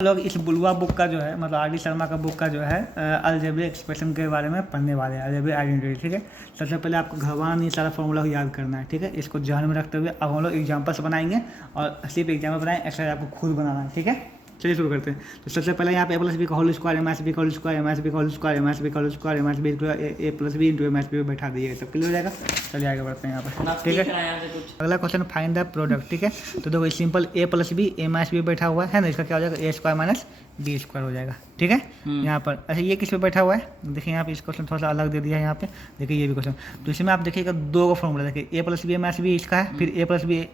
लोग इस बुलवा बुक का जो है मतलब आर डी शर्मा का बुक का जो है अलजेब्रिक एक्सप्रेशन के बारे में पढ़ने वाले हैं, अलजेब्रिक आइडेंटिटी। ठीक है, सबसे पहले आपको घरवान ये सारा फॉर्मूला को याद करना है। ठीक है, इसको ध्यान में रखते हुए अब हम लोग एग्जाम्पल्स बनाएंगे और सिर्फ एग्जाम्पल बनाएंगे, एक्सरसाइज आपको खुद बनाना है। ठीक है, चलिए शुरू करते हैं। तो सबसे पहले यहाँ पे ए प्लस बी का whole square M S B का whole square M S B का whole square M S B का whole square M S B a plus b into M S B बैठा दिए तो क्लियर हो जाएगा। चलिए आगे बढ़ते हैं यहाँ पर। ठीक है, अगला क्वेश्चन फाइंड द प्रोडक्ट। ठीक है, तो देखो simple a plus b M S B बैठा हुआ है ना, इसका क्या हो जाएगा a square minus B square हो जाएगा। ठीक है, यहाँ पर अच्छा ये किस पे बैठा हुआ है देखिए, यहाँ पे इस क्वेश्चन थोड़ा सा अलग दे दिया है। यहाँ पे देखिए ये भी क्वेश्चन, तो इसमें आप देखिएगा दो का फॉर्मूला देखिए a plus b M S B इसका है, फिर ए प्लस बी है,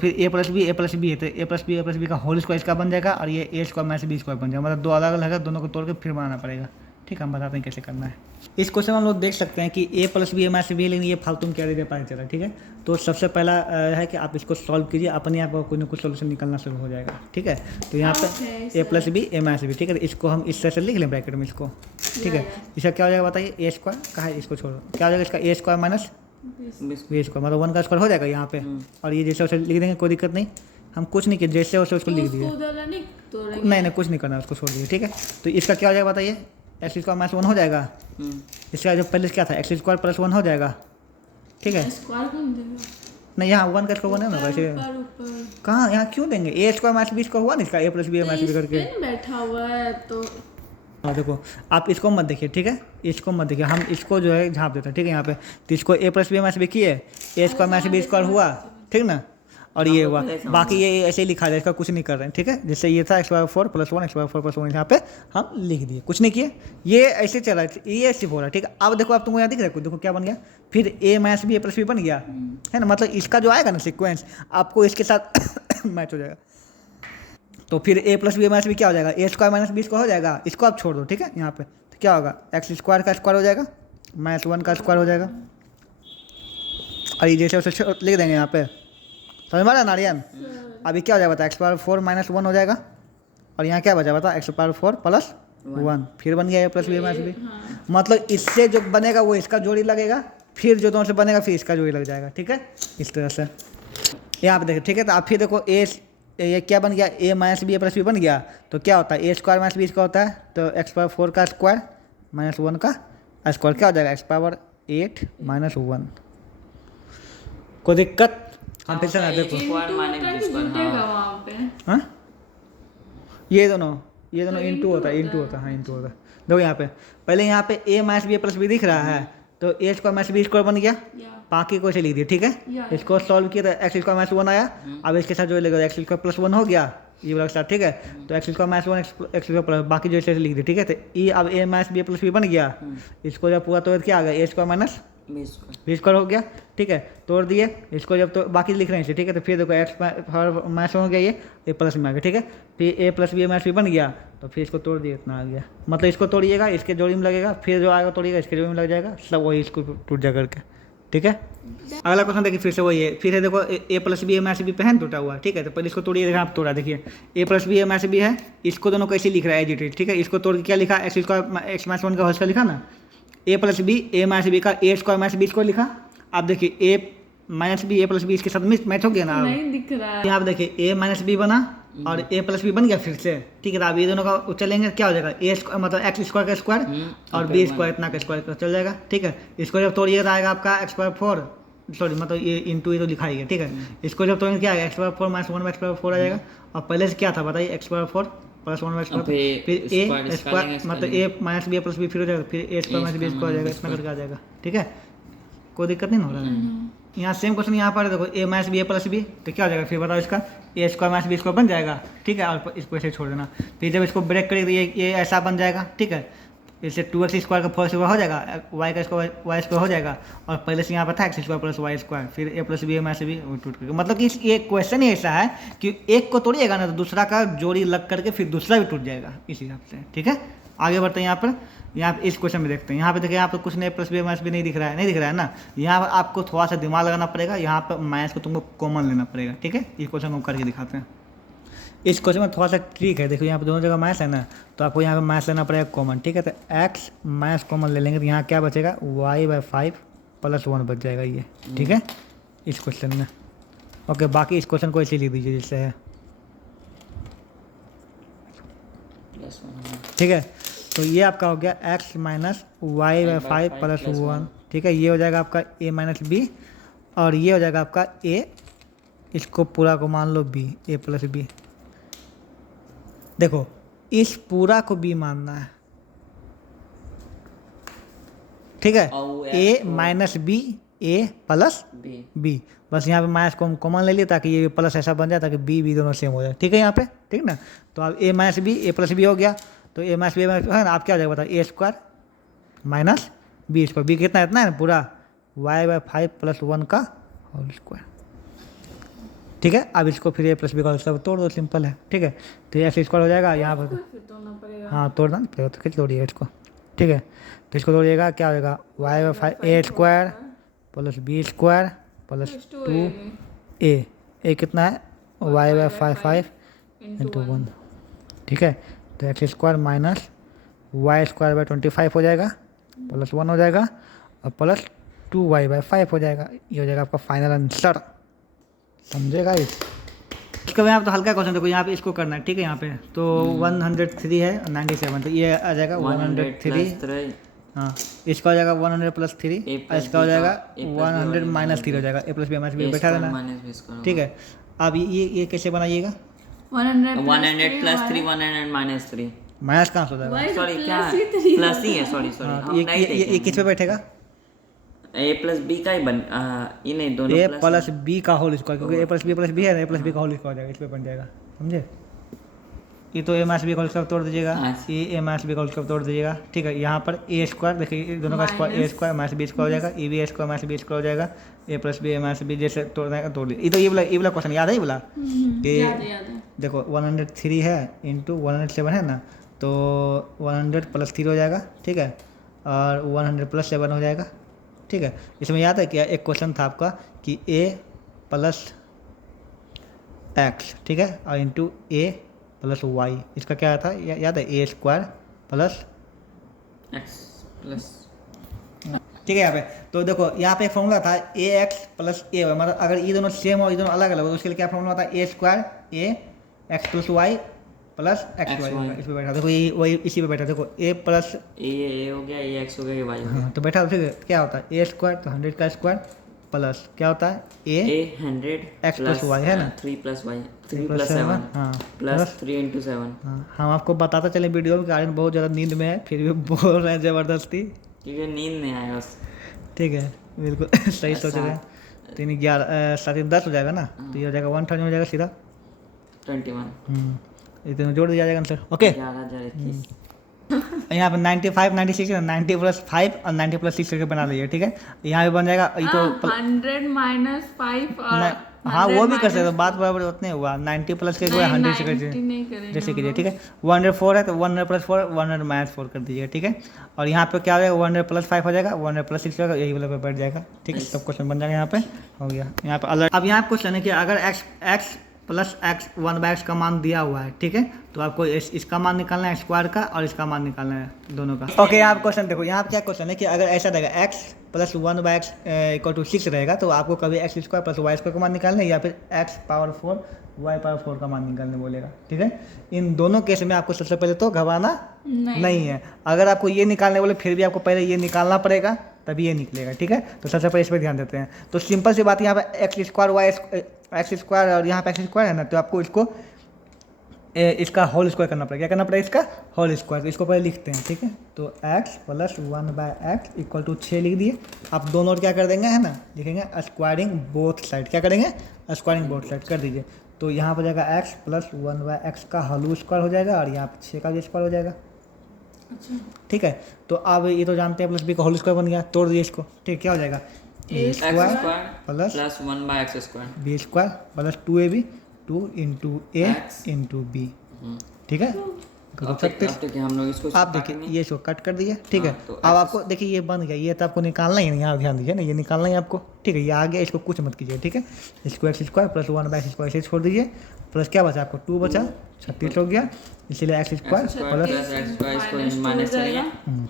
तो ए प्लस बी का होल स्क्वायर इसका बन जाएगा और ये a square minus B square बन जाएगा। मतलब दो अलग अलग है, दोनों को तोड़ के फिर बनाना पड़ेगा। ठीक है, हम बताते हैं कैसे करना है। इस क्वेश्चन में हम लोग देख सकते हैं कि ए प्लस बी माइनस बी, लेकिन ये फालतू में क्या दे पता चला। ठीक है, तो सबसे पहला है कि आप इसको सॉल्व कीजिए, अपने आप कुछ ना कुछ सोल्यूशन निकलना शुरू हो जाएगा। ठीक है, तो यहाँ पे a plus B A minus B. ठीक है, तो इसको हम इस तरह से लिख लें ब्रैकेट में इसको। ठीक है, इसका क्या हो जाएगा बताइए, ए स्क्वायर कहा है, इसको छोड़ो, क्या हो जाएगा इसका ए स्क्वायर माइनस बी स्क्वायर, मतलब 1 का स्क्वायर हो जाएगा यहाँ पे। और ये जैसे उसे लिख देंगे, कोई दिक्कत नहीं, हम कुछ नहीं किए, जैसे वैसे उसको लिख दिए। नहीं कुछ नहीं करना, उसको छोड़ दीजिए। ठीक है, तो इसका क्या हो जाएगा बताइए, एक्स स्क्वायर माइनस 1 हो जाएगा। इसका जो पहले क्या था एक्स स्क्वायर प्लस 1 हो जाएगा। ठीक है, नहीं यहाँ 1 का स्क्वायर 1 है ना वैसे, कहाँ यहाँ क्यों देंगे, ए स्क्वायर माइनस बी स्क्वायर हुआ ना इसका, ए प्लस बी माइनस बी करके बैठा हुआ है। तो हाँ देखो, आप इसको मत देखिए। ठीक है, इसको मत देखिए, हम इसको जो है झाँप देते हैं। ठीक है, यहाँ पे तो इसको ए प्लस बी माइनस बी किए, ए स्क्वायर माइनस बी स्क्वायर हुआ। ठीक ना, और ये हुआ, बाकी ये ऐसे ही लिखा जाए, इसका कुछ नहीं कर रहे हैं। ठीक है, जैसे ये था X Y 4 plus 1 X Y 4 plus 1, यहाँ पे हम लिख दिए, कुछ नहीं किए, ये ऐसे चला, ये सिर्फ हो रहा है। ठीक है, अब देखो, आप तुमको यहाँ दिख रहा है, देखो क्या बन गया, फिर ए minus B a plus B बन गया है ना। मतलब इसका जो आएगा ना सीक्वेंस आपको इसके साथ मैच हो जाएगा। तो फिर ए प्लस बी माइनस बी क्या हो जाएगा, a square minus B square हो जाएगा, इसको आप छोड़ दो। ठीक है, यहाँ पे तो क्या होगा, एक्स स्क्वायर का स्क्वायर हो जाएगा माइनस 1 का स्क्वायर हो जाएगा, और ये जैसे उसे लिख देंगे यहाँ पे, समझ में आ रहा है नारियन। अभी क्या हो जाएगा बता, एक्स पावर 4 माइनस 1 हो जाएगा, और यहाँ क्या बचा बता, एक्स पावर 4 प्लस 1, फिर बन गया ए प्लस बी माइनस बी। मतलब इससे जो बनेगा वो इसका जोड़ी लगेगा, फिर जो दोनों से बनेगा फिर इसका जोड़ी लग जाएगा। ठीक है, इस तरह से यहाँ पे देखिए। ठीक है, तो आप फिर देखो ये क्या बन गया, ए minus B a plus B बन गया, तो क्या होता है a square minus B square होता है, तो एक्स पावर 4 का स्क्वायर माइनस 1 का स्क्वायर क्या हो जाएगा, एक्स पावर 8 माइनस 1। कोई दिक्कत, हम फिर से ना देखो हाँ, ये दोनों इंटू होता है, इंटू होता है, हाँ इंटू होता है। देखो यहाँ पे पहले यहाँ पे ए माइनस बी प्लस बी दिख रहा है, तो a square minus B square बन गया, बाकी को ऐसे लिख दिया। ठीक है, इसको सॉल्व किया तो एक्स स्क्वायर माइनस 1 आया, अब इसके साथ जो लगेगा एक्स स्क्वायर प्लस 1 हो गया, ये वाला साथ। ठीक है, तो X square minus 1 x square plus, बाकी जो ऐसे लिख दिया। ठीक है, तो ये अब ए माइनस बी प्लस बी बन गया, इसको जब पूरा तोड़ क्या आ गया, a square minus B square हो गया। ठीक है, तोड़ दिए इसको जब, तो बाकी लिख रहे हैं इसे। ठीक है, तो फिर देखो एक्स माइनस हो गया, ये प्लस में आ गया। ठीक है, फिर ए प्लस बी माइनस बी बन गया, तो फिर इसको तोड़ दिए, इतना आ गया। मतलब इसको तोड़िएगा, इसके जोड़ी में लगेगा, फिर जो आएगा तोड़िएगा, इसके जोड़ी में लग जाएगा, सब वही इसको टूट जा करके। ठीक है, अगला क्वेश्चन देखिए, फिर से वही है, फिर है देखो ए प्लस बी माइनस बी पहन टूटा हुआ। ठीक है, तो पहले इसको तोड़िए, देखा आप तोड़ा, देखिए a plus B minus B है, इसको दोनों कैसे लिख रहा है एज। ठीक है, इसको तोड़ के क्या लिखा, एक्स स्क्वायर एक्स माइनस 1 का होल स्क्वायर लिखा ना, ए plus B A minus b का ए स्क्वायर माइनस बी स्क्वायर लिखा। आप देखिए ए minus B a plus B इसके साथ मैच हो गया ना, नहीं दिख रहा है। यहाँ पे देखिए ए माइनस बी बना और ए प्लस बी बन गया फिर से। ठीक है, तो अब ये दोनों का चलेंगे, क्या हो जाएगा ए स्क्वायर मतलब एक्स स्क्वायर का स्क्वायर और बी स्क्वायर इतना का स्क्वायर चल जाएगा। ठीक है, इसको जब तोड़िएगा तो आएगा आपका एक्स पावर 4, सॉरी मतलब ये इंटू ये तो लिखा ही है। ठीक है, इसको जब तोड़ेंगे क्या आएगा, x power 4 minus 1 x power 4 आ जाएगा, और पहले से क्या था बताइए, x power 4 plus 1 x power, फिर ए स्क्वायर मतलब ए माइनस बी प्लस बी फिर हो जाएगा, फिर ए स्क्वायर माइनस बी स्क्वायर हो जाएगा, इतना करके आ जाएगा। ठीक है, कोई दिक्कत नहीं हो रहा है। यहाँ सेम क्वेश्चन यहाँ पर देखो ए minus B a plus B, तो क्या हो जाएगा फिर बताओ, इसका ए स्क्वायर माइनस बी स्क्वायर बन जाएगा। ठीक है, और इसको ऐसे छोड़ देना, फिर जब इसको ब्रेक करेंगे ये ऐसा बन जाएगा। ठीक है, इससे 2x स्क्वायर का 4 स्क्वायर हो जाएगा, वाई का स्क्वायर वाई स्क्वायर हो जाएगा, और पहले से यहाँ पर था X square plus Y square, फिर ए plus B A minus B टूट करके। मतलब कि ये क्वेश्चन ही ऐसा है कि एक को तोड़िएगा ना तो दूसरा का जोड़ी लग करके फिर दूसरा भी टूट जाएगा इस हिसाब से। ठीक है, आगे बढ़ते हैं यहाँ पर इस क्वेश्चन में देखते हैं। यहाँ पे देखिए, यहाँ पे कुछ नहीं प्लस बी माइनस बी नहीं दिख रहा है ना, यहाँ पर आपको थोड़ा सा दिमाग लगाना पड़ेगा, यहाँ पर माइनस को तुमको कॉमन लेना पड़ेगा। ठीक है, इस क्वेश्चन को करके दिखाते हैं। इस क्वेश्चन में थोड़ा सा ट्रिक है, देखो यहाँ पे दोनों जगह माइनस है ना, तो आपको यहाँ पे माइनस लेना पड़ेगा कॉमन। ठीक है, तो एक्स माइनस कॉमन ले लेंगे, तो यहाँ क्या बचेगा, y/5 + 1 बच जाएगा ये। ठीक है, इस क्वेश्चन में। ओके, बाकी इस क्वेश्चन को ऐसे लिख दीजिए जैसे है। प्लस 1। ठीक है, तो ये आपका हो गया x minus Y by 5 plus 1। ठीक है, ये हो जाएगा आपका a माइनस बी, और ये हो जाएगा आपका a, इसको पूरा को मान लो b, a प्लस बी। देखो इस पूरा को b मानना है, ठीक है, a minus B a plus b, बस यहाँ पे माइनस को कॉमन ले लिया ताकि ये प्लस ऐसा बन जाए ताकि b b दोनों सेम हो जाए। ठीक है यहाँ पे, ठीक ना। तो अब a minus B a plus B हो गया, तो a माइनस बी है ना, आप क्या हो जाएगा बताओ, a square minus B square, B कितना इतना है ना पूरा, y बाई 5 प्लस 1 का होल स्क्वायर। ठीक है, अब इसको फिर a प्लस बी का होल स्क्वायर तोड़ दो, सिंपल है। ठीक है, तो x स्क्वायर हो जाएगा यहाँ पर, फिर तोड़ना पड़ेगा। हाँ तोड़ना पड़ेगा, तो खींच तोड़िएगा इसको। ठीक है, तो इसको तोड़िएगा, क्या हो जाएगा, y by 5 a square plus B square plus 2a, a कितना है, y बाई 5 इंटू 1। ठीक है, तो X square minus Y square by 25 हो जाएगा, प्लस 1 हो जाएगा, और प्लस 2y बाई 5 हो जाएगा। ये हो जाएगा आपका फाइनल आंसर, समझेगा इस। इसका भी आप तो हल्का क्वेश्चन देखो, यहाँ पे इसको करना है। ठीक है, यहाँ पे तो 103 है 97, तो ये आ जाएगा 103। हाँ, इसका हो जाएगा 100 प्लस 3, और इसका हो जाएगा 100 माइनस 3 हो जाएगा, a plus B minus B बैठा देना। ठीक है, अब ये कैसे बनाइएगा, 100 प्लस 3 100 माइनस 3, माइनस कहाँ से हो जाएगा, सॉरी क्या प्लस ही है, सॉरी ये किस पे बैठेगा, a प्लस बी का ही बन ये नहीं दोनों ए प्लस बी का होल स्क्वायर, क्योंकि ए प्लस बी है ना, ए प्लस बी का होल स्क्वायर हो जाएगा, इस पे बन जाएगा, समझे। ये तो ए माइनस बी का होल स्क्वायर तोड़ दीजिएगा, ये ए माइनस बी का होल स्क्वायर तोड़ दीजिएगा। ठीक है, यहाँ पर ए स्क्वायर देखिए, दोनों का स्क्वायर, ए स्क्वायर माइनस बी स्क्वायर हो जाएगा, A B square minus B square हो जाएगा, A plus B A minus B जैसे तोड़ना है तोड़ लीजिए। ये तो ये वाला क्वेश्चन याद है, ये वाला कि याद है। देखो 103 है इंटू 107 है ना, तो 100 प्लस 3 हो जाएगा। ठीक है, और 100 प्लस 7 हो जाएगा। ठीक है, इसमें याद है कि एक क्वेश्चन था आपका कि a प्लस एक्स, ठीक है, और इंटू a प्लस वाई, इसका क्या था याद है, a square plus x plus. ठीक है, यहाँ पे तो देखो यहाँ पे फॉर्मूला था ए एक्स प्लस ए वाई, मतलब अगर ये दोनों सेम और ये दोनों अलग अलग हो तो उसके लिए क्या फॉर्मूला था, a square a x plus y plus x y. इस पे बैठा देखो, ये वही इसी पे बैठा देखो, ए प्लस ए हो गया, ए एक्स हो गया, ये वाई हो गया। हाँ, तो बैठा फिर क्या होता है, ए स्क्वायर तो 100 का स्क्वायर प्लस क्या होता है, ए 100 एक्स प्लस वाई है ना, 3 प्लस वाई 3 प्लस 7 हाँ प्लस 3 इंटू 7। हाँ, हम आपको बताते चले वीडियो में कि आर्यन बहुत ज़्यादा नींद में है, फिर भी बोल रहे हैं ज़बरदस्ती। क्योंकि नींद नहीं आया बस। ठीक है, बिल्कुल सही सोच रहे हैं। 3 11 7 10 हो जाएगा ना, तो ये हो जाएगा 1000 हो जाएगा सीधा 21। इतने जोड़ दिया जाएगा आंसर। ओके, 11,021। यहाँ पे 95 96 है, 90 प्लस 5 और 90 प्लस 6 करके बना लीजिए। ठीक है, यहाँ पे बन जाएगा ये तो 100 माइनस 5 और हाँ वो भी कर सकते हो, बात बराबर उतने हुआ, 90 प्लस के 100 से कीजिए जैसे कीजिए। ठीक है, 104 है तो 100 प्लस 4 100 माइनस 4 कर दीजिएगा। ठीक है, और यहाँ पे क्या हो जाएगा, 100 प्लस 5 हो जाएगा, 100 प्लस 6 होगा, यही वाला पे बैठ जाएगा। ठीक है, सब क्वेश्चन बन जाएगा यहाँ पे, हो गया। यहाँ पे अलर्ट। अब यहाँ पे क्वेश्चन है कि अगर x प्लस एक्स 1/x का मान दिया हुआ है, ठीक है, तो आपको इसका मान निकालना है स्क्वायर का, और इसका मान निकालना है दोनों का। ओके, यहाँ पे क्वेश्चन देखो, यहाँ पे क्या क्वेश्चन है कि अगर ऐसा रहेगा x plus 1/x equal to 6 रहेगा, तो आपको कभी X square plus Y square का मान निकालना है, या फिर x पावर 4 y पावर 4 का मान निकालने बोलेगा। ठीक है, इन दोनों केस में आपको सबसे पहले तो घबराना नहीं है। अगर आपको ये निकालने बोले फिर भी आपको पहले ये निकालना पड़ेगा, तभी ये निकलेगा। ठीक है, तो सबसे पहले इस पर ध्यान देते हैं। तो सिंपल सी बात, यहाँ पे X square Y X square और यहाँ पे एक्स स्क्वायर है ना, तो आपको इसको इसका होल स्क्वायर करना पड़ेगा। क्या करना पड़ेगा, इसका होल स्क्वायर। तो इसको पहले लिखते हैं। ठीक है, तो x plus 1/x equal to 6 लिख दिए। आप दोनों क्या कर देंगे, है ना, लिखेंगे स्क्वायरिंग बोथ साइड। क्या करेंगे, स्क्वायरिंग बोथ साइड कर दीजिए। तो यहाँ पर जाएगा x प्लस 1/x का होल स्क्वायर हो जाएगा, और यहाँ पर 6 का भी स्क्वायर हो जाएगा। ठीक है, तो अब ये तो जानते हैं प्लस b का होल स्क्वायर बन गया, तोड़ दिए इसको। ठीक, क्या हो जाएगा, a square plus 1/x square b square plus 2ab 2 into a into b। ठीक है, हम लोग इसको आप देखिए ये इसको कट कर दिए। ठीक है, अब आपको देखिए ये बन गया, ये तो आपको निकालना ही नहीं, यहाँ ध्यान दीजिए ना, ये निकालना ही आपको। ठीक है, ये आ गया, इसको कुछ मत कीजिए। ठीक है, इसको x square plus 1/x square से छोड़ दीजिए, प्लस क्या बचा आपको 2 बचा, 36 हो गया, इसीलिए x square plus x square इसको माइनस करेंगे,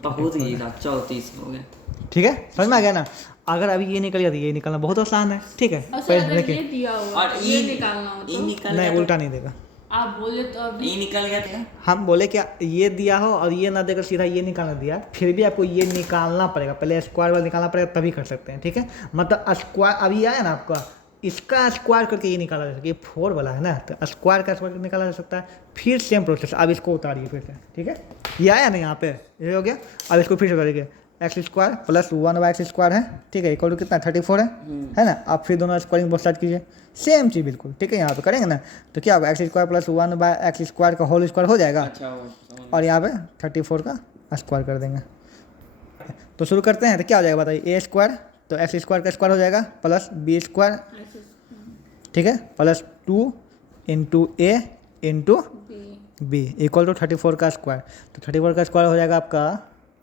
बहुत ही 34 हो गया। ठीक है, समझ में आ गया ना। अगर अभी ये निकल गया तो ये निकालना बहुत आसान है। ठीक है, पहले देखिए दिया हुआ और ये निकालना हो तो नहीं, उल्टा नहीं देगा, आप बोले तो अभी ये निकल गया था। हम बोले क्या ये दिया हो और ये ना देकर सीधा ये निकालना दिया, फिर भी आपको ये निकालना पड़ेगा, पहले स्क्वायर वाला निकालना पड़ेगा तभी कर सकते हैं, ठीक है। मतलब स्क्वायर अभी आया ना आपका, इसका स्क्वायर करके ये निकाला जा सकता है, ये 4 वाला है ना, तो स्क्वायर का स्क्वायर निकाला जा सकता है। फिर सेम प्रोसेस, अब इसको उतारिए फिर से, ठीक है। ये आया ना यहाँ पे, ये हो गया। अब इसको फिर से करेंगे, x square plus 1/x square है, ठीक है, इक्वल टू कितना 34 है ना। आप फिर दोनों स्क्वायरिंग बहुत स्टार्ट कीजिए, सेम चीज़ बिल्कुल, ठीक है। यहाँ पे करेंगे ना तो क्या होगा, x square plus 1/x square का होल स्क्वायर हो जाएगा, अच्छा वो समझ और यहाँ पे 34 का स्क्वायर कर देंगे। तो शुरू करते हैं, तो क्या हो जाएगा बताइए, ए स्क्वायर तो एक्स स्क्वायर का स्क्वायर हो जाएगा प्लस बी स्क्वायर, ऐसे ठीक है, plus 2 into A into B B equal to 34 का स्क्वायर। तो 34 का स्क्वायर हो जाएगा आपका,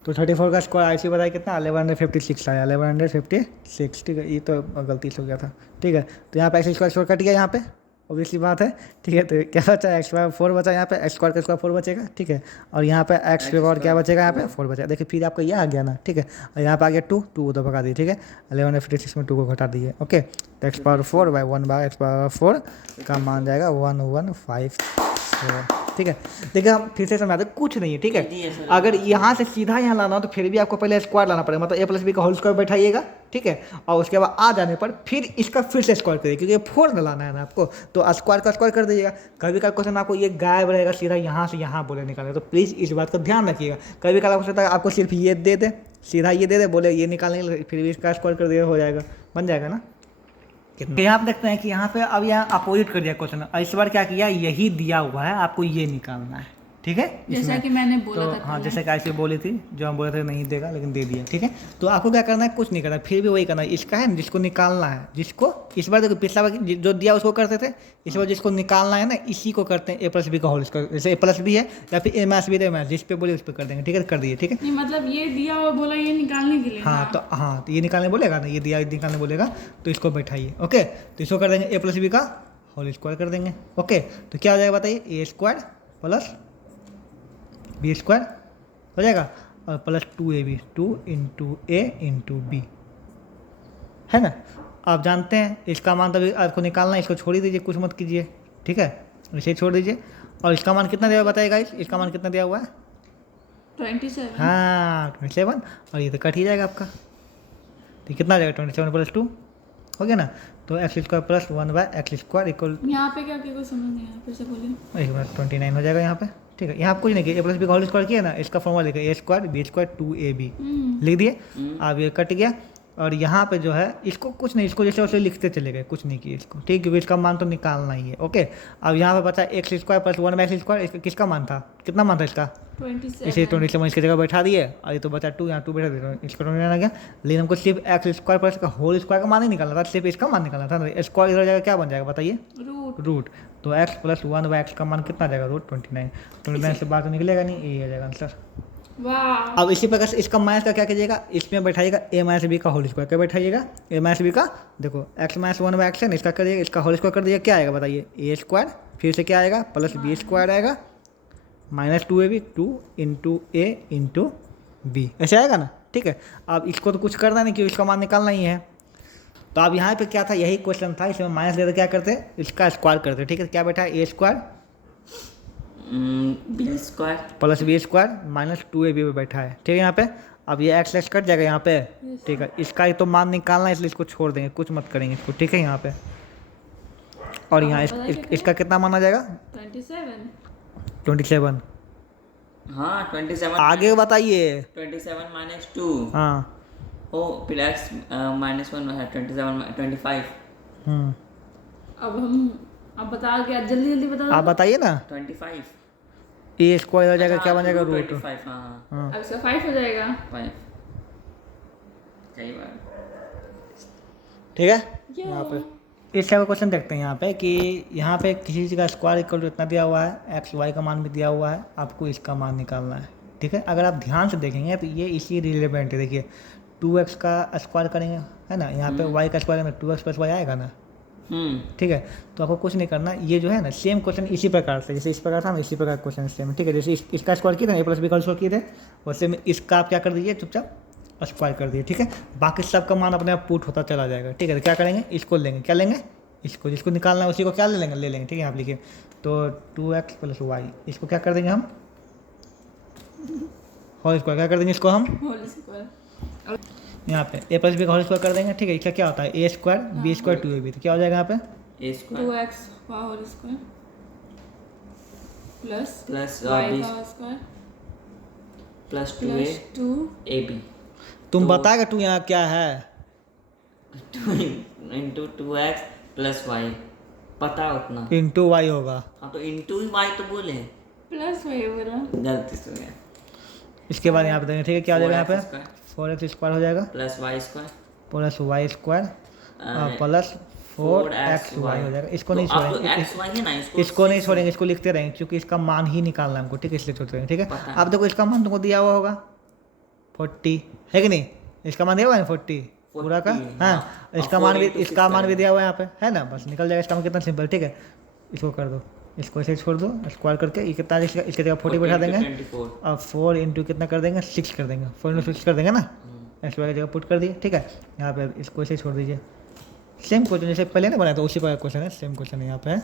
तो 34 का स्क्वायर ऐसे बताइए कितना 1156 आया, 1156, ठीक है। ये तो गलती से हो गया था, ठीक है। तो यहाँ पे एक्स स्क्वायर कट गया यहाँ पे, ऑब्वियसली बात है, ठीक है। तो क्या बचा, एक्स स्क्वायर 4 बचा, यहाँ पे एक्स स्क्वायर का स्क्वायर 4 बचेगा, ठीक है। और यहाँ पे एक्स स्क्वायर क्या बचेगा, यहाँ पे 4 बचेगा। देखिए फिर आपका ये आ गया ना, ठीक है। और यहाँ पे आ गया 2 उधर भगा दीजिए, ठीक है। 1156 में 2 को घटा दीजिए, ओके। तो x power 4 by 1/x power 4 का मान जाएगा 1154, ठीक है। देखिए हम फिर से समझाते, कुछ नहीं है, ठीक है। अगर यहाँ से सीधा यहाँ लाना हो तो फिर भी आपको पहले स्क्वायर लाना पड़ेगा, मतलब ए प्लस बी का होल स्क्वायर बैठाइएगा, ठीक है। और उसके बाद आ जाने पर फिर इसका फिर से स्क्वायर करिए, क्योंकि 4 न लाना है ना आपको, तो स्क्वायर का स्क्वायर कर दीजिएगा। कभी का क्वेश्चन आपको ये गायब रहेगा, सीधा यहाँ से यहाँ बोले निकालना, तो प्लीज़ इस बात का ध्यान रखिएगा। कभी कल आपको है आपको सिर्फ ये दे दे, सीधा ये दे दे, बोले ये निकालने, फिर भी इसका स्क्वायर कर दिया, हो जाएगा, बन जाएगा ना। यहाँ पे देखते हैं कि यहाँ पे अब यहाँ अपोजिट कर दिया क्वेश्चन, और इस बार क्या किया, यही दिया हुआ है, आपको ये निकालना है, ठीक है। जैसा इसमें कि मैंने बोला तो था हाँ, कल। जैसे कि ऐसे बोली थी, जो हम बोले थे नहीं देगा लेकिन दे दिया, ठीक है। तो आपको क्या करना है, कुछ नहीं करना, फिर भी वही करना है। इसका है ना जिसको निकालना है, जिसको इस बार देखो पिछला बार जो दिया उसको करते थे, इस बार जिसको निकालना है ना इसी को करते हैं, ए प्लस बी का होल स्क्वायर। जैसे ए प्लस बी है या फिर ए माइनस बी है, जिस पे बोले उस पर कर देंगे, ठीक है। कर दिए, ठीक है। नहीं मतलब ये दिया और बोला ये निकालने के लिए हाँ ना। तो ये निकालने बोलेगा ना, ये दिया निकालने बोलेगा, तो इसको बैठाइए, ओके। तो इसको कर देंगे ए प्लस बी का होल स्क्वायर कर देंगे, ओके। तो क्या हो जाएगा बताइए, A square plus B square हो जाएगा, और plus 2ab, 2 into A into B, है ना। आप जानते हैं इसका मान तभी आपको निकालना है, इसको छोड़ ही दीजिए, कुछ मत कीजिए, ठीक है, इसे छोड़ दीजिए। और इसका मान कितना दिया हुआ बताइएगा, इसका मान कितना दिया हुआ है, 27 हाँ 27, और ये तो कट ही जाएगा आपका, तो कितना आ जाएगा 27 प्लस 2 हो गया ना। तो X square plus 1/x square equal, यहाँ पे क्या कुछ समझ नहीं आया, फिर से बोलिए। एक मिनट 29 हो जाएगा यहाँ पे, ठीक है। यहाँ आप कुछ नहीं किया, ए प्लस बी का होल स्क्वायर किया ना, इसका फॉर्मूला लिखा ए स्क्वायर बी स्क्वायर 2ab लिख दिए। अब ये कट गया, और यहाँ पे जो है इसको कुछ नहीं, इसको जैसे वैसे लिखते चले गए, कुछ नहीं किए इसको, ठीक, क्योंकि इसका मान तो निकालना ही है, ओके। अब यहाँ पे बचा x square plus 1/x square, इसका किसका मान था, कितना मान था इसका, 27 इसे 27 इसकी जगह बैठा दिए, और ये तो बचा 2, यहाँ 2 बैठा दिया, इसका 29 आ गया। लेकिन हमको सिर्फ एक्स स्क्वायर प्लस का होल स्क्वायर का मान ही निकालना था, सिर्फ इसका मान निकालना था ना। स्क्वायर इधर जाएगा क्या बन जाएगा बताइए, रूट। तो एक्स प्लस 1/x का मान कितना आ जाएगा, रूट 29 से बाहर तो निकलेगा नहीं, ये आ जाएगा आंसर। वाह। अब इसी प्रकार से इसका माइनस का क्या कीजिएगा, इसमें बैठाइएगा ए माइनस बी का होल स्क्वायर, क्या बैठाइएगा, ए माइनस बी का, देखो एक्स माइनस 1/x है, इसका करिएगा, इसका होल स्क्वायर कर दीजिए, क्या आएगा बताइए, ए स्क्वायर, फिर से क्या आएगा प्लस बी स्क्वायर आएगा, minus 2ab, 2 into A into B, ऐसे आएगा ना, ठीक है। अब इसको तो कुछ करना नहीं, क्योंकि इसका मान निकालना ही है। तो अब यहाँ पे क्या था, यही क्वेश्चन था, इसमें माइनस देते क्या करते, इसका स्क्वायर करते, ठीक है। क्या बैठा है, a square b square plus B square minus 2ab पे बैठा है, ठीक है। यहाँ पे अब ये एक्स एक्स कट जाएगा यहाँ पे, ठीक है। इसका ही तो मान निकालना है, इसलिए इसको छोड़ देंगे, कुछ मत करेंगे इसको, ठीक है। यहाँ पे और यहाँ इसका कितना माना जाएगा, 27, हाँ 27 आगे बताइए, 27 माइनस 2 हाँ ओ फिर एक्स माइनस 1 है 27 25 अब बताओ क्या, जल्दी जल्दी बता आप दो। बताइए ना, 25 ए स्क्वायर हो जाएगा, क्या बन जाएगा, रूट, 25 हाँ हाँ अब इसका 5 हो जाएगा। 5 कई बार ठीक है। यहाँ पे इस टाइप का क्वेश्चन देखते हैं यहाँ पे कि यहाँ पे किसी चीज़ का स्क्वायर इक्वल टू इतना दिया हुआ है, एक्स वाई का मान भी दिया हुआ है, आपको इसका मान निकालना है, ठीक है। अगर आप ध्यान से देखेंगे तो ये इसी रिलेवेंट है, देखिए 2x का स्क्वायर करेंगे, है ना, यहाँ पे y का स्क्वायर में 2x प्लस y आएगा ना, ठीक है। तो आपको कुछ नहीं करना, ये जो है ना सेम क्वेश्चन इसी प्रकार से, जैसे इस प्रकार था ना, इसी प्रकार क्वेश्चन सेम, ठीक है। जैसे इसका स्क्वायर किया था, ए प्लस बी का स्क्वायर किए थे, वैसे में इसका आप क्या कर दीजिए, चुपचाप स्क्वायर कर दिए, ठीक है। बाकी सब का मान अपने आप पुट होता चला जाएगा, ठीक है। तो क्या करेंगे, इसको लेंगे, क्या लेंगे, इसको, जिसको निकालना है उसी को क्या ले लेंगे, ठीक है। आप लिखिए, तो 2x प्लस वाई, इसको क्या कर देंगे हम, होल स्क्वायर, क्या कर देंगे इसको हम होल स्क्वायर। यहाँ पे a प्लस बी का होल स्क्वायर कर देंगे, ठीक है। इसका क्या होता है a square b square 2ab, तो क्या हो जाएगा यहाँ पे ए स्क्वायर 2x का whole square plus plus y b का whole square plus 2a plus 2 ab तुम तो- बताएगा तू यहाँ क्या है, 2 इंटू 2x प्लस y, पता है उतना। इंटू वाई होगा। हाँ तो इंटू y तो बोले, प्लस y बोला। गलती से गया। इसके बाद यहाँ पे देंगे, ठीक है। क्या हो जाएगा यहाँ पे 4x 4x स्क्वायर हो जाएगा plus y square plus Y square plus 4xy हो जाएगा। इसको नहीं छोड़ेंगे, x y है ना, इसको नहीं छोड़ेंगे, इसको लिखते रहेंगे क्योंकि इसका मान ही निकालना है हमको, ठीक है, इसलिए छोड़ते रहेंगे, ठीक पता है। है। अब देखो इसका मान तुमको दिया हुआ होगा 40, है कि नहीं, इसका मान दिया हुआ है 40 पूरा का, 40, हाँ। हाँ। इसका और मान भी 4 into 6 इसका मान भी करेंगे। दिया हुआ है यहाँ पे, है ना, बस निकल जाएगा। इसका मान कितना सिंपल, ठीक है। इसको कर दो, इसको ऐसे छोड़ दो, स्क्वायर करके ये कितना, इसके जगह 40 बैठा देंगे, 24 अब 4 इंटू कितना कर देंगे 6 कर देंगे, 4 इंटू 6 कर देंगे ना, स्क्वायर की जगह पुट कर दिए, ठीक है। यहाँ पे इसको ऐसे छोड़ दीजिए, सेम क्वेश्चन जैसे पहले ना बनाया था उसी पर क्वेश्चन है, सेम क्वेश्चन है यहाँ पे है।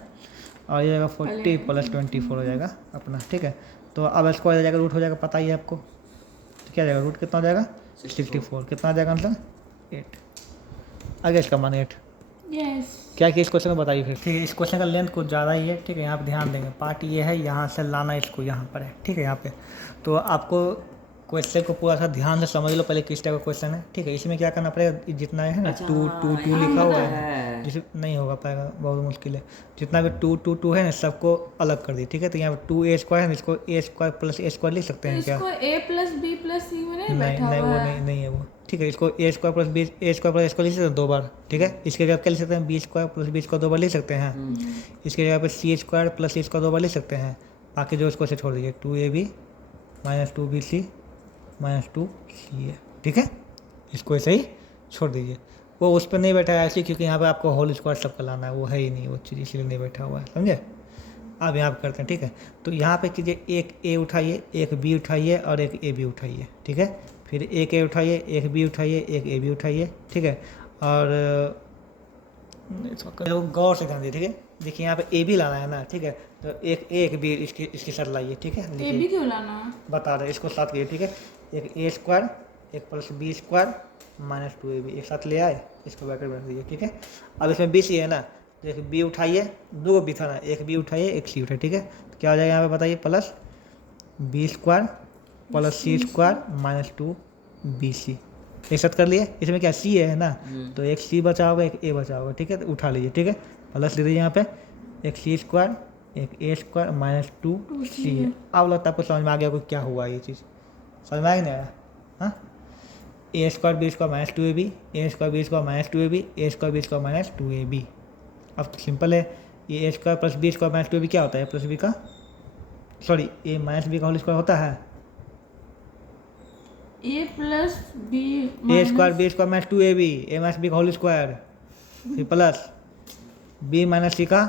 और ये जाएगा 40 प्लस 24 हो जाएगा अपना, ठीक है। तो अब स्क्वायर हो जाएगा, रूट हो जाएगा, पता ही है आपको, तो क्या जाएगा, रूट कितना हो जाएगा 64, कितना आ जाएगा आंसर 8, आगे इसका मान 8। यस क्या कि इस क्वेश्चन में बताइए फिर, ठीक है। इस क्वेश्चन का लेंथ कुछ ज़्यादा ही है, ठीक है। यहाँ पे ध्यान देंगे, पार्ट ये है, यहाँ से लाना इसको यहाँ पर है, ठीक है। यहाँ पे तो आपको क्वेश्चन को पूरा सा ध्यान से समझ लो पहले किस टाइप का क्वेश्चन है, ठीक है। इसमें क्या करना पड़ेगा, जितना है ना अच्छा, 2 2 2 हाँ, लिखा हुआ पता है, है। जिसे नहीं होगा पाएगा, बहुत मुश्किल है। जितना भी 2 2 2 है ना, सबको अलग कर दिए, ठीक है। तो यहाँ पे 2a स्क्वायर है ना, इसको a square plus a square लिख सकते हैं क्या, इसको a plus b plus c में नहीं नहीं बैठा नहीं, वो हुआ है। नहीं है वो, ठीक है। इसको a square plus b a square plus square लिख सकते हैं 2 बार, ठीक है। इसके जगह क्या लिख सकते हैं, b square plus b square 2 बार लिख सकते हैं। इसके जगह पे c square plus c square 2 बार लिख सकते हैं। बाकी जो इसको से छोड़ दीजिए, 2ab minus 2bc minus 2ca, ठीक है। इसको ऐसे ही छोड़ दीजिए, वो उस पर नहीं बैठा है ऐसे, क्योंकि यहाँ पे आपको होल स्क्वायर सबका लाना है, वो है ही नहीं वो चीज़, इसलिए नहीं बैठा हुआ है, समझे। अब यहाँ पे करते हैं, ठीक है। तो यहाँ पे कीजिए, एक a उठाइए, एक b उठाइए और एक ab उठाइए, ठीक है। फिर एक a उठाइए, एक b उठाइए, एक ab उठाइए, ठीक है। और इसको गौर से ध्यान दीजिए, ठीक है। देखिए यहाँ पे ab लाना है ना, ठीक है। तो एक b इसके साथ लाइए, ठीक है। a लिखिए, भी क्यों लाना है? बता रहे इसको साथ कीजिए, ठीक है। एक a स्क्वायर एक plus b square minus 2ab एक साथ ले आए, इसको बैकर बैठ दीजिए, ठीक है। अब इसमें b c है ना, तो एक b उठाइए, 2 b था ना, एक b उठाइए एक c उठाइए, ठीक है। तो क्या हो जाएगा यहाँ पे बताइए, plus b square plus c square minus 2bc एक साथ कर लिए। इसमें क्या c है ना, तो एक c बचा होगा, एक a बचा होगा, ठीक है। तो उठा लीजिए, ठीक है। प्लस दे दीजिए यहाँ पे, एक c स्क्वायर एक a स्क्वायर माइनस 2c है। अब लगता है आपको समझ में आ गया कोई क्या हुआ ये चीज़, समझ में आ गया नहीं आया, हाँ। a square b square minus 2ab, a square b square minus 2ab, a square b square minus 2ab। अब तो सिंपल है, ये a square plus b square minus 2ab क्या होता है, प्लस b का, सॉरी a माइनस b का whole square होता है a plus b a square b square minus 2ab, a minus b का होल स्क्वायर, फिर प्लस b माइनस c का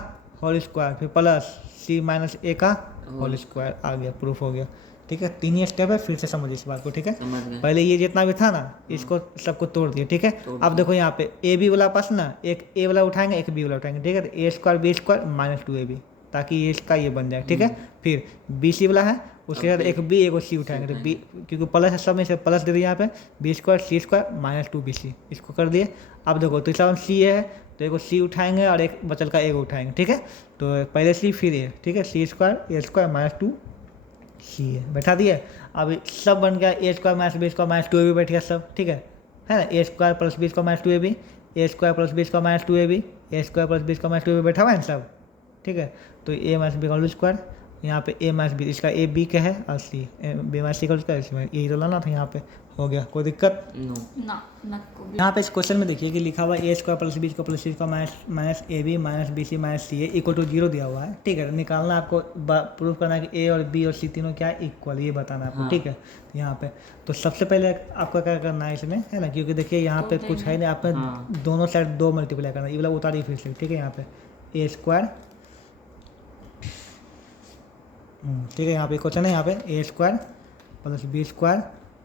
होल स्क्वायर, फिर प्लस c माइनस a का whole square. आ गया, proof हो गया, ठीक है। 3 ही स्टेप है, फिर से समझिए इस बात को, ठीक है। समझ गए। पहले ये जितना भी था ना, इसको सबको तोड़ दिए, ठीक है। अब देखो यहाँ पे ए बी वाला पास ना, एक ए वाला उठाएंगे एक बी वाला उठाएंगे, ठीक है। तो a square b square minus 2ab, ताकि ये इसका ये बन जाए, ठीक है। फिर बी सी वाला है, उसके बाद एक बी एक सी उठाएंगे, तो बी क्योंकि प्लस है सब में से प्लस दे दिए यहाँ पे, बी स्क्वायर सी स्क्वायर माइनस 2bc इसको कर दिए। अब देखो तीसरा वन सी है, तो एक सी उठाएंगे और एक बचल का एक उठाएंगे, ठीक है। तो पहले सी फिर ए, ठीक है। सी स्क्वायर ए स्क्वायर माइनस 2c है, बैठा दिए। अब सब बन गया, a square minus B square minus 2ab बैठ गया सब, ठीक है ना। A square plus B square minus 2ab, a square plus B square minus 2ab, a square plus B square minus 2ab बैठा हुआ है ना सब, ठीक है। तो ए माइनस बी का होल स्क्वायर, यहाँ पे ए माइनस बी, इसका ए बी का है और सी बी माइनस सी का होल स्क्वायर, इसमें यही तो लाना था, यहाँ पे हो गया, कोई दिक्कत। नो ना ना को भी। यहाँ पे इस क्वेश्चन में देखिए कि लिखा हुआ a square plus B square plus c square minus a b minus b c minus c a equal to 0 दिया हुआ है, ठीक है। निकालना आपको प्रूफ करना है कि ए और बी और सी तीनों क्या है, इक्वल, ये बताना है आपको, ठीक है। यहाँ पे तो सबसे पहले आपको क्या करना है इसमें, है ना, क्योंकि देखिए यहाँ पे कुछ है नहीं, आपने दोनों साइड 2 मल्टीप्लाई करना है, ये वाला उतारिए फिर से, ठीक है। यहाँ पे ए स्क्वायर, ठीक है। यहाँ पे क्वेश्चन है, यहाँ पे a square plus B square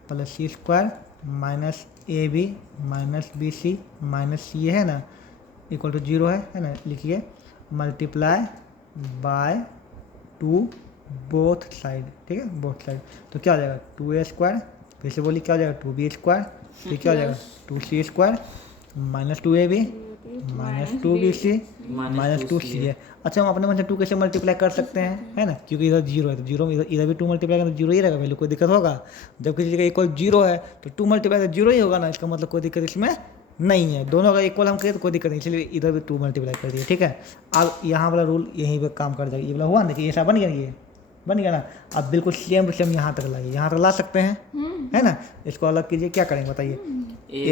plus c square minus a b minus b c minus सी है ना, इक्वल टू 0 है ना। लिखिए multiply by two both side, ठीक है, बोथ साइड। तो क्या हो जाएगा 2a², फिर से बोलिए क्या हो जाएगा 2b², फिर क्या हो जाएगा 2c² minus 2ab minus 2bc minus 2c है। अच्छा, हम अपने मन से 2 कैसे मल्टीप्लाई कर सकते हैं, है ना, क्योंकि इधर जीरो है तो जीरो में इधर भी 2 मल्टीप्लाई करें तो जीरो ही रहेगा, वैल्यू कोई दिक्कत होगा। जब किसी जगह इक्वल जीरो है तो 2 मल्टीप्लाई तो जीरो ही होगा ना, इसका मतलब कोई दिक्कत इसमें नहीं है। दोनों का इक्वल हम करें तो कोई दिक्कत नहीं, इसलिए इधर भी 2 मल्टीप्लाई कर दिए, ठीक है। अब यहाँ वाला रूल यहीं पर काम कर जाएगा, ये वाला हुआ ना, देखिए ऐसा बन गया, ये बन गया ना। अब बिल्कुल सेम टू सेम यहाँ तक लाइए, यहाँ तक ला सकते हैं, है ना। इसको अलग कीजिए, क्या करेंगे बताइए,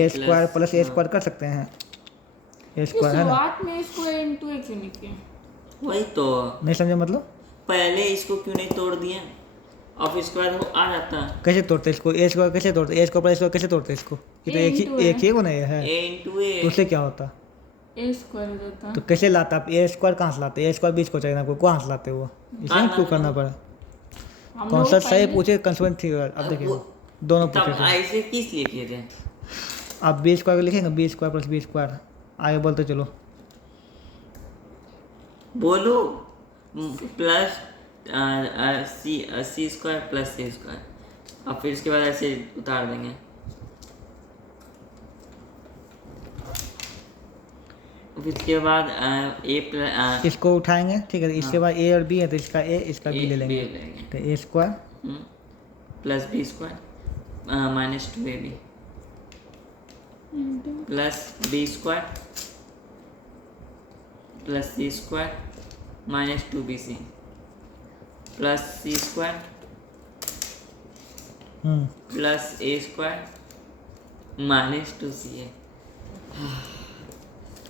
a² प्लस a² कर सकते हैं, a² है ना। शुरुआत में इसको a into a क्यों नहीं किया? वही तो, नहीं समझे मतलब, पहले इसको क्यों नहीं तोड़ दिए, और फिर इसके बाद वो आ जाता। कैसे तोड़ते इसको, a² कैसे तोड़ते, a² प्लस a² कैसे तोड़ते इसको, ये तो एक ही बना है, a into a, तो उससे क्या होता, a स्क्वायर हो जाता। तो कैसे लाता आप, a² कहाँ से लाते, a² बीच को चाहिए ना, आपको कहाँ से लाते वो, इसलिए क्यों करना पड़ा। हम कौन लोग सा सही पहले- पूछे, कंसोनेंट थी, अब देखिए दोनों तब पूछे थे। ऐसे किस लिए किए थे। आप b² लिखेंगे, b² प्लस b², आगे बोलते चलो, बोलो, प्लस c² प्लस a², और फिर इसके बाद ऐसे उतार देंगे। फिर इसके बाद a प्लस इसको उठाएंगे, ठीक है, इसके बाद a और b है तो इसका a इसका b ले लेंगे, तो a² plus b² minus 2ab plus b² plus c² minus 2bc plus c² plus a² minus 2ca।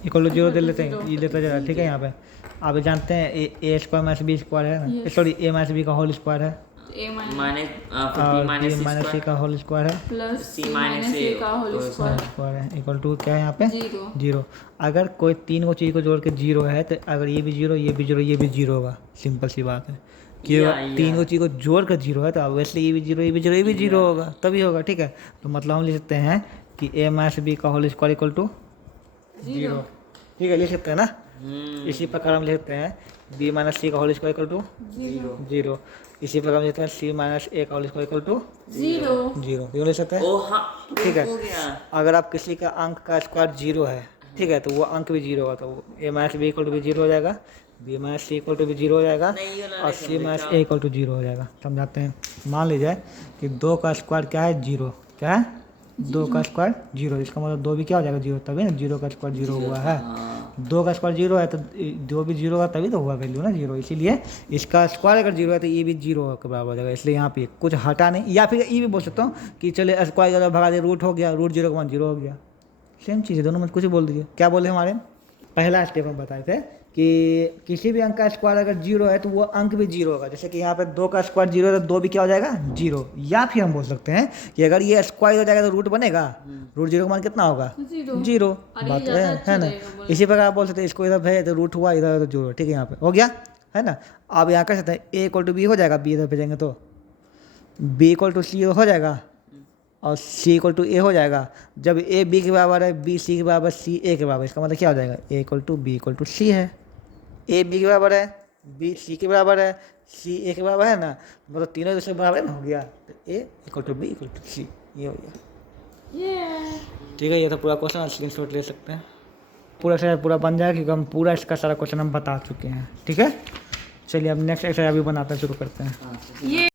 Equal to zero दे लेते हैं, ये लेता जा, ठीक है। यहाँ पे आप जानते हैं a² माइनस b² है ना, सॉरी a माइनस b का होल स्क्वायर है, a माइनस माइनस और माइनस b माइनस c का होल स्क्वायर है, plus c c minus minus a a का होल स्क्वायर स्क्वायर है, इक्वल टू क्या है यहाँ पे, जीरो। जीरो। अगर कोई तीन को चीज़ को जोड़ के जीरो है तो अगर ये भी जीरो, ये भी जीरो, ये भी जीरो होगा, सिंपल सी बात है कि अगर तीन को चीज़ को जोड़ कर जीरो है तो ऑब्वियसली ये भी जीरो, ये भी जीरो, ये भी जीरो होगा, तभी होगा, ठीक है। तो मतलब हम लिख सकते हैं कि a माइनस b का whole square equal to zero, ठीक है, लिख सकते हैं ना। इसी प्रकार हम लिख सकते हैं b माइनस c का whole square equal to zero. इसी प्रकार हम लिखते हैं c माइनस a का whole square equal to zero. Zero, क्यों लिख सकते हैं, ओ हाँ, ठीक है। हो गया। अगर आप किसी का अंक का स्क्वायर जीरो है, ठीक है, तो वो अंक भी जीरो होगा, तो a minus b equal to भी जीरो हो जाएगा, b minus c equal to भी जीरो हो जाएगा, नहीं वाला और c minus a equal to zero हो जाएगा। समझाते हैं, मान लीजिए कि 2 का स्क्वायर क्या है, जीरो, क्या है, 2 का स्क्वायर जीरो, इसका मतलब 2 भी क्या हो जाएगा, जीरो, तभी ना 0 का स्क्वायर जीरो हुआ है। 2 का स्क्वायर जीरो है तो 2 भी जीरो का तभी तो हुआ वैल्यू ना जीरो, इसीलिए इसका स्क्वायर अगर जीरो है तो ये भी जीरो के बराबर हो जाएगा, इसलिए यहाँ पे कुछ हटा नहीं। या फिर ये भी बोल सकता हूँ कि चले स्क्वायर का भगा दे, रूट हो गया, रूट 0 का मान 0 हो गया, सेम चीज़ है, दोनों में कुछ ही बोल दीजिए। क्या बोले हमारे पहला स्टेप हम बताए थे कि किसी भी अंक का स्क्वायर अगर जीरो है तो वो अंक भी जीरो होगा, जैसे कि यहाँ पे 2 का स्क्वायर जीरो है तो 2 भी क्या हो जाएगा, जीरो। या फिर हम बोल सकते हैं कि अगर ये स्क्वायर हो जाएगा तो रूट बनेगा, रूट 0 का मान कितना होगा, जीरो। बात तो है ना। इसी प्रकार आप बोल सकते हैं इसको इधर भेजे तो रूट हुआ, इधर तो जीरो, ठीक है, यहाँ पे हो गया, है ना। आप यहाँ कर सकते हैं a इक्वल टू b हो जाएगा, b इधर भेजेंगे तो b इक्वल टू c हो जाएगा, और c इक्वल टू a हो जाएगा। जब a b के बराबर है, b c के बराबर, c a के बराबर, इसका मतलब क्या हो जाएगा, a equal to b equal to c है, a b के बराबर है, b c के बराबर है, c a के बराबर है ना, मतलब तीनों दूसरे बराबर है ना, हो गया। तो a equal to b equal to c, ये हो गया, ठीक है। ये तो पूरा क्वेश्चन स्क्रीनशॉट ले सकते हैं, पूरा बन जाएगा क्योंकि हम पूरा इसका सारा क्वेश्चन हम बता चुके हैं, ठीक है। चलिए अब नेक्स्ट एक्सरसाइज अभी बनाते हैं, शुरू करते हैं। ये